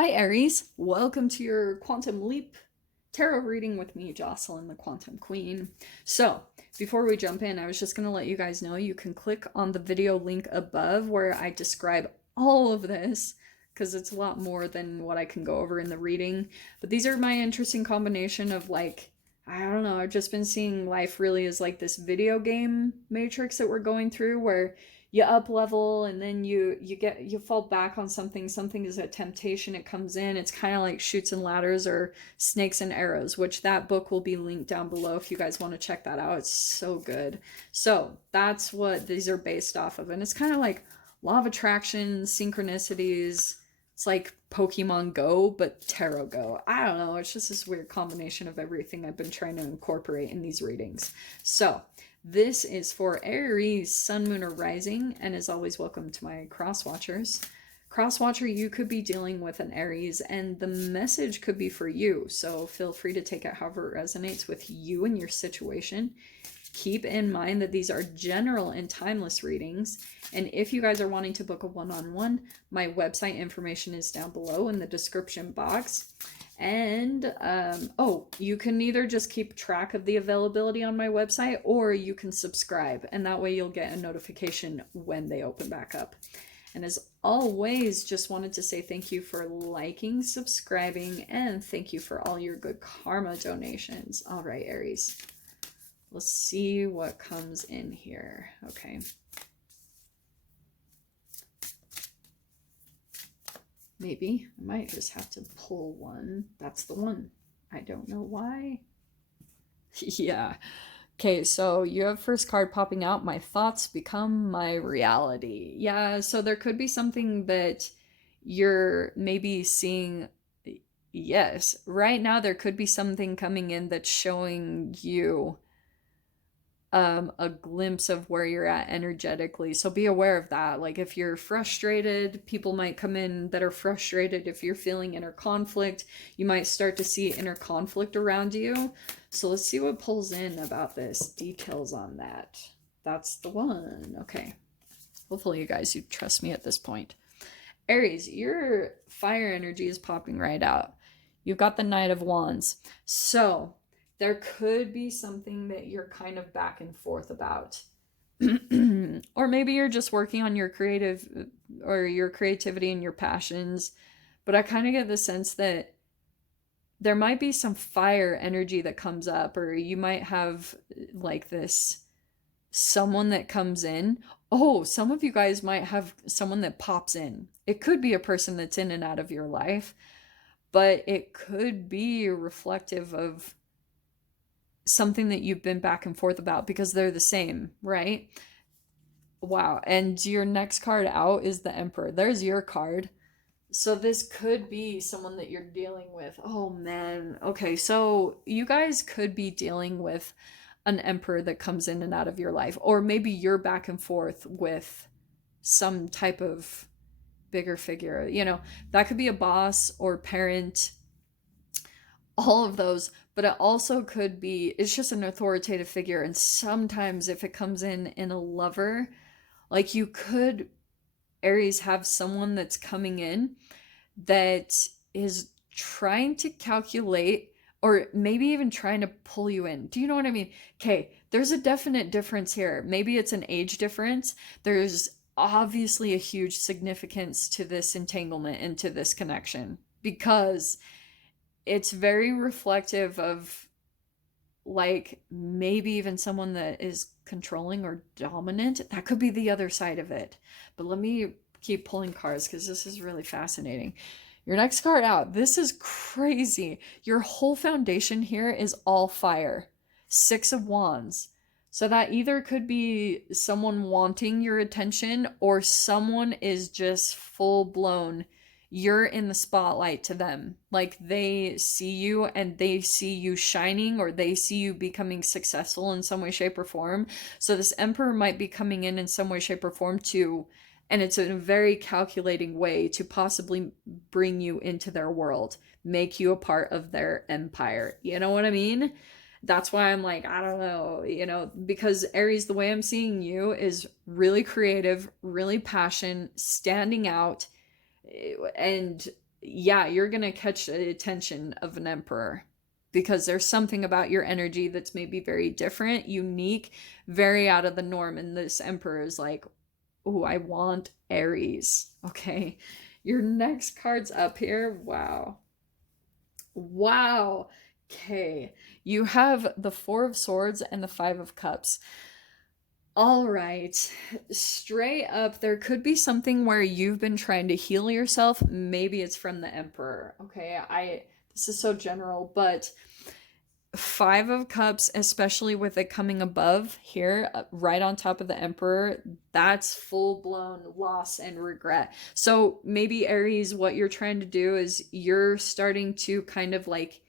Hi Aries, welcome to your Quantum Leap tarot reading with me, Jocelyn, the Quantum Queen. So, before we jump in, I was just going to let you guys know you can click on the video link above where I describe all of this because it's a lot more than what I can go over in the reading. But these are my interesting combination of I don't know, I've just been seeing life really as like this video game matrix that we're going through where you up level and then you fall back on something is a temptation, it comes in, it's kind of like Chutes and Ladders or Snakes and Arrows, which that book will be linked down below if you guys want to check that out. It's so good. So that's what these are based off of, and it's kind of like law of attraction, synchronicities. It's like Pokemon Go but tarot Go. I don't know, it's just this weird combination of everything I've been trying to incorporate in these readings. So this is for Aries, Sun, Moon, or Rising, and as always, welcome to my cross watchers. Cross watcher, you could be dealing with an Aries, and the message could be for you, so feel free to take it however it resonates with you and your situation. Keep in mind that these are general and timeless readings, and if you guys are wanting to book a one-on-one, my website information is down below in the description box. And you can either just keep track of the availability on my website, or you can subscribe, and that way you'll get a notification when they open back up. And as always, just wanted to say thank you for liking, subscribing, and thank you for all your good karma donations. All right, Aries, let's see what comes in here. Okay. Maybe I might just have to pull one. That's the one. I don't know why. Yeah. Okay, so you have first card popping out. My thoughts become my reality. Yeah, so there could be something that you're maybe seeing. Yes, right now there could be something coming in that's showing you a glimpse of where you're at energetically. So be aware of that. Like if you're frustrated, people might come in that are frustrated. If you're feeling inner conflict, you might start to see inner conflict around you. So let's see what pulls in about this. Details on that. That's the one. Okay. Hopefully you guys, you trust me at this point. Aries, your fire energy is popping right out. You've got the Knight of Wands. So there could be something that you're kind of back and forth about. Or maybe you're just working on your creativity and your passions. But I kind of get the sense that there might be some fire energy that comes up, or you might have like this someone that comes in. Oh, some of you guys might have someone that pops in. It could be a person that's in and out of your life, but it could be reflective of something that you've been back and forth about because they're the same, right? Wow. And your next card out is the Emperor. There's your card. So this could be someone that you're dealing with. Oh man. Okay, so you guys could be dealing with an Emperor that comes in and out of your life, or maybe you're back and forth with some type of bigger figure. That could be a boss or parent, all of those, but it also could be, it's just an authoritative figure. And sometimes if it comes in a lover, like you could, Aries, have someone that's coming in that is trying to calculate, or maybe even trying to pull you in. Do you know what I mean? Okay, there's a definite difference here. Maybe it's an age difference. There's obviously a huge significance to this entanglement and to this connection, because it's very reflective of like maybe even someone that is controlling or dominant. That could be the other side of it. But let me keep pulling cards because this is really fascinating. Your next card out. This is crazy. Your whole foundation here is all fire. Six of Wands. So that either could be someone wanting your attention, or someone is just full blown, you're in the spotlight to them. Like they see you and they see you shining, or they see you becoming successful in some way, shape, or form. So this Emperor might be coming in some way, shape, or form too, and it's in a very calculating way to possibly bring you into their world, make you a part of their empire. You know what I mean? That's why I'm like, I don't know, because Aries, the way I'm seeing you is really creative, really passionate, standing out, and yeah, you're going to catch the attention of an emperor because there's something about your energy that's maybe very different, unique, very out of the norm. And this emperor is like, oh, I want Aries. Okay. Your next card's up here. Wow. Wow. Okay. You have the Four of Swords and the Five of Cups. All right. Straight up, there could be something where you've been trying to heal yourself. Maybe it's from the Emperor. Okay. This is so general, but Five of Cups, especially with it coming above here, right on top of the Emperor, that's full blown loss and regret. So maybe Aries, what you're trying to do is you're starting to kind of like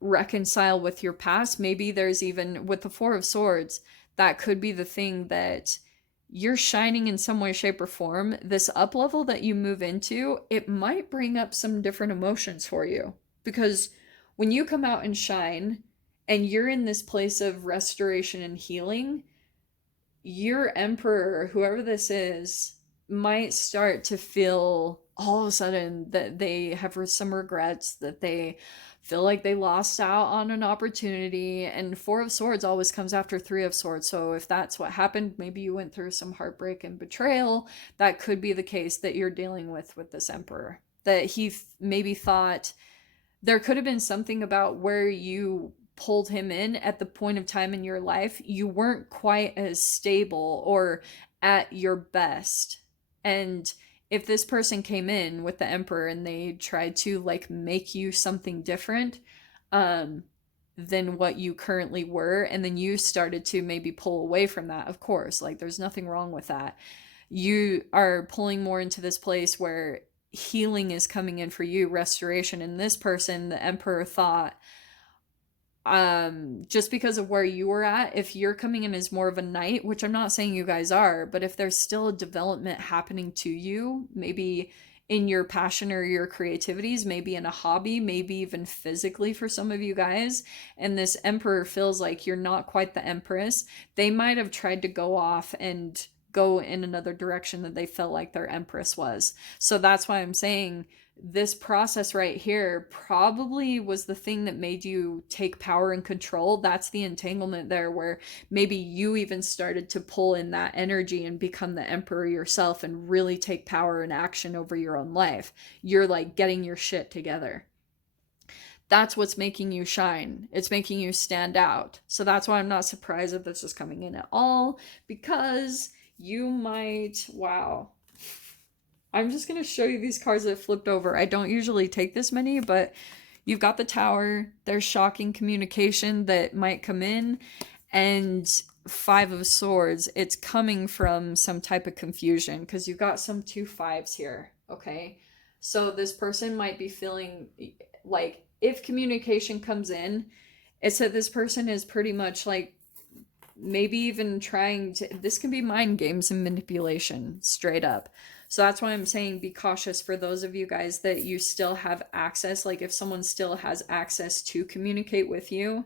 reconcile with your past. Maybe there's even with the Four of Swords, that could be the thing that you're shining in some way, shape, or form. This up level that you move into, it might bring up some different emotions for you because when you come out and shine and you're in this place of restoration and healing, your emperor, whoever this is, might start to feel all of a sudden that they have some regrets, that they feel like they lost out on an opportunity. And Four of Swords always comes after Three of Swords. So if that's what happened, maybe you went through some heartbreak and betrayal. That could be the case that you're dealing with this emperor. That he maybe thought there could have been something about where you pulled him in at the point of time in your life. You weren't quite as stable or at your best. And if this person came in with the emperor and they tried to like make you something different than what you currently were, and then you started to maybe pull away from that, of course, like there's nothing wrong with that. You are pulling more into this place where healing is coming in for you, restoration. And this person, the emperor, thought just because of where you were at, if you're coming in as more of a knight, which I'm not saying you guys are, but if there's still a development happening to you, maybe in your passion or your creativities, maybe in a hobby, maybe even physically for some of you guys, and this emperor feels like you're not quite the empress, they might have tried to go off and go in another direction that they felt like their empress was. So that's why I'm saying this process right here probably was the thing that made you take power and control. That's the entanglement there, where maybe you even started to pull in that energy and become the emperor yourself and really take power and action over your own life. You're like getting your shit together. That's what's making you shine. It's making you stand out. So that's why I'm not surprised that this is coming in at all, because you might, wow. I'm just going to show you these cards that flipped over. I don't usually take this many, but you've got the Tower. There's shocking communication that might come in. And Five of Swords, it's coming from some type of confusion because you've got some 2 5s here, okay? So this person might be feeling like if communication comes in, it's that this person is pretty much like maybe even trying to, this can be mind games and manipulation straight up. So that's why I'm saying be cautious for those of you guys that you still have access. Like if someone still has access to communicate with you,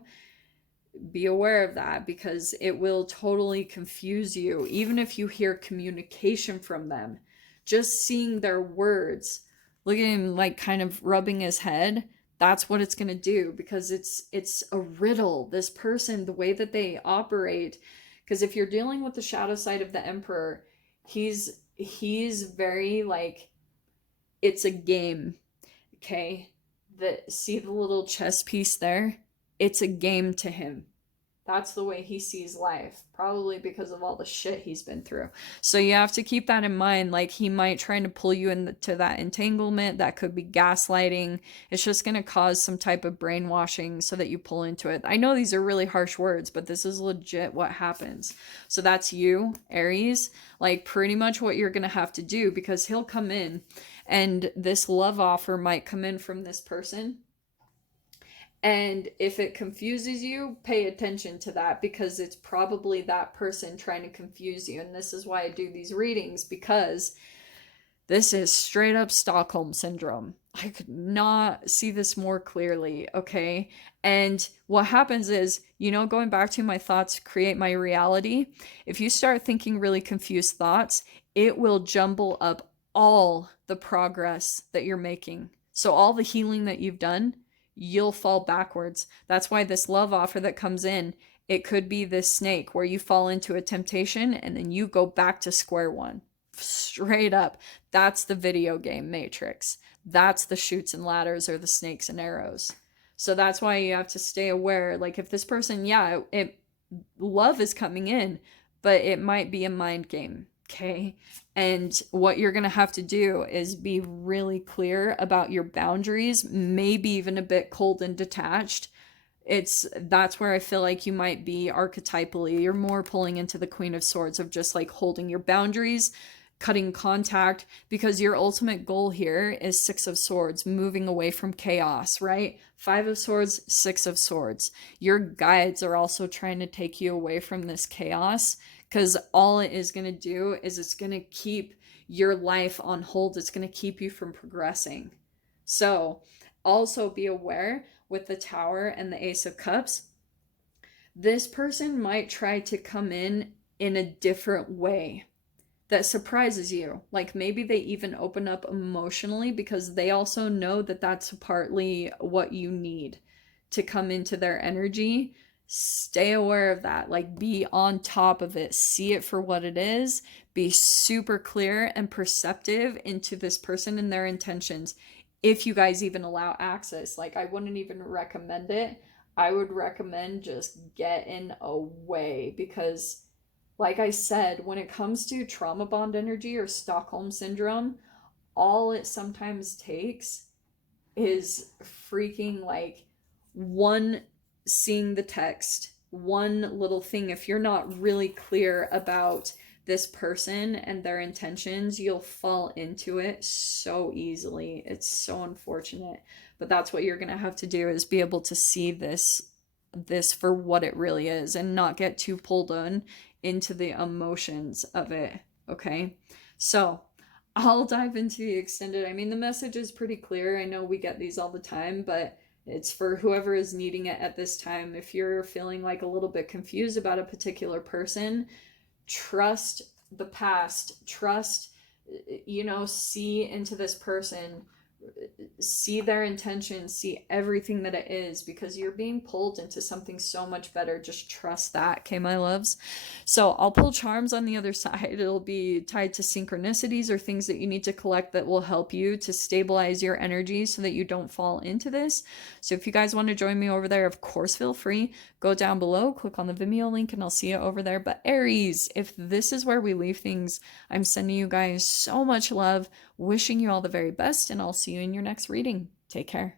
be aware of that because it will totally confuse you. Even if you hear communication from them, just seeing their words, look at him like kind of rubbing his head. That's what it's going to do because it's a riddle. This person, the way that they operate, because if you're dealing with the shadow side of the Emperor, he's very like, it's a game. Okay, see the little chess piece there? It's a game to him. That's the way he sees life, probably because of all the shit he's been through. So you have to keep that in mind. Like he might try to pull you into that entanglement. That could be gaslighting. It's just going to cause some type of brainwashing so that you pull into it. I know these are really harsh words, but this is legit what happens. So that's you, Aries. Like pretty much what you're going to have to do, because he'll come in and this love offer might come in from this person. And if it confuses you, pay attention to that because it's probably that person trying to confuse you. And this is why I do these readings, because this is straight up Stockholm Syndrome. I could not see this more clearly, okay? And what happens is, going back to my thoughts create my reality, if you start thinking really confused thoughts, it will jumble up all the progress that you're making. So all the healing that you've done, you'll fall backwards. That's why this love offer that comes in, it could be this snake where you fall into a temptation and then you go back to square one. Straight up. That's the video game Matrix. That's the chutes and ladders or the snakes and arrows. So that's why you have to stay aware. Like if this person, yeah, love is coming in, but it might be a mind game. Okay. And what you're going to have to do is be really clear about your boundaries, maybe even a bit cold and detached. That's where I feel like you might be archetypally. You're more pulling into the Queen of Swords of just like holding your boundaries, cutting contact, because your ultimate goal here is Six of Swords, moving away from chaos, right? Five of Swords, Six of Swords. Your guides are also trying to take you away from this chaos, because all it is going to do is it's going to keep your life on hold. It's going to keep you from progressing. So also be aware with the Tower and the Ace of Cups, this person might try to come in a different way that surprises you. Like maybe they even open up emotionally because they also know that that's partly what you need to come into their energy. Stay aware of that. Like be on top of it. See it for what it is. Be super clear and perceptive into this person and their intentions. If you guys even allow access, like I wouldn't even recommend it. I would recommend just getting away because like I said, when it comes to trauma bond energy or Stockholm syndrome, all it sometimes takes is freaking like one seeing the text, one little thing. If you're not really clear about this person and their intentions, you'll fall into it so easily. It's so unfortunate, but that's what you're going to have to do is be able to see this for what it really is and not get too pulled on into the emotions of it. Okay, so I'll dive into the extended. I mean, the message is pretty clear. I know we get these all the time, but it's for whoever is needing it at this time. If you're feeling like a little bit confused about a particular person, trust the past, trust, see into this person, see their intentions, see everything that it is, because you're being pulled into something so much better. Just trust that, okay, my loves? So I'll pull charms on the other side. It'll be tied to synchronicities or things that you need to collect that will help you to stabilize your energy so that you don't fall into this. So if you guys want to join me over there, of course, feel free. Go down below, click on the Vimeo link, and I'll see you over there. But Aries, if this is where we leave things, I'm sending you guys so much love, wishing you all the very best, and I'll see you in your next reading. Take care.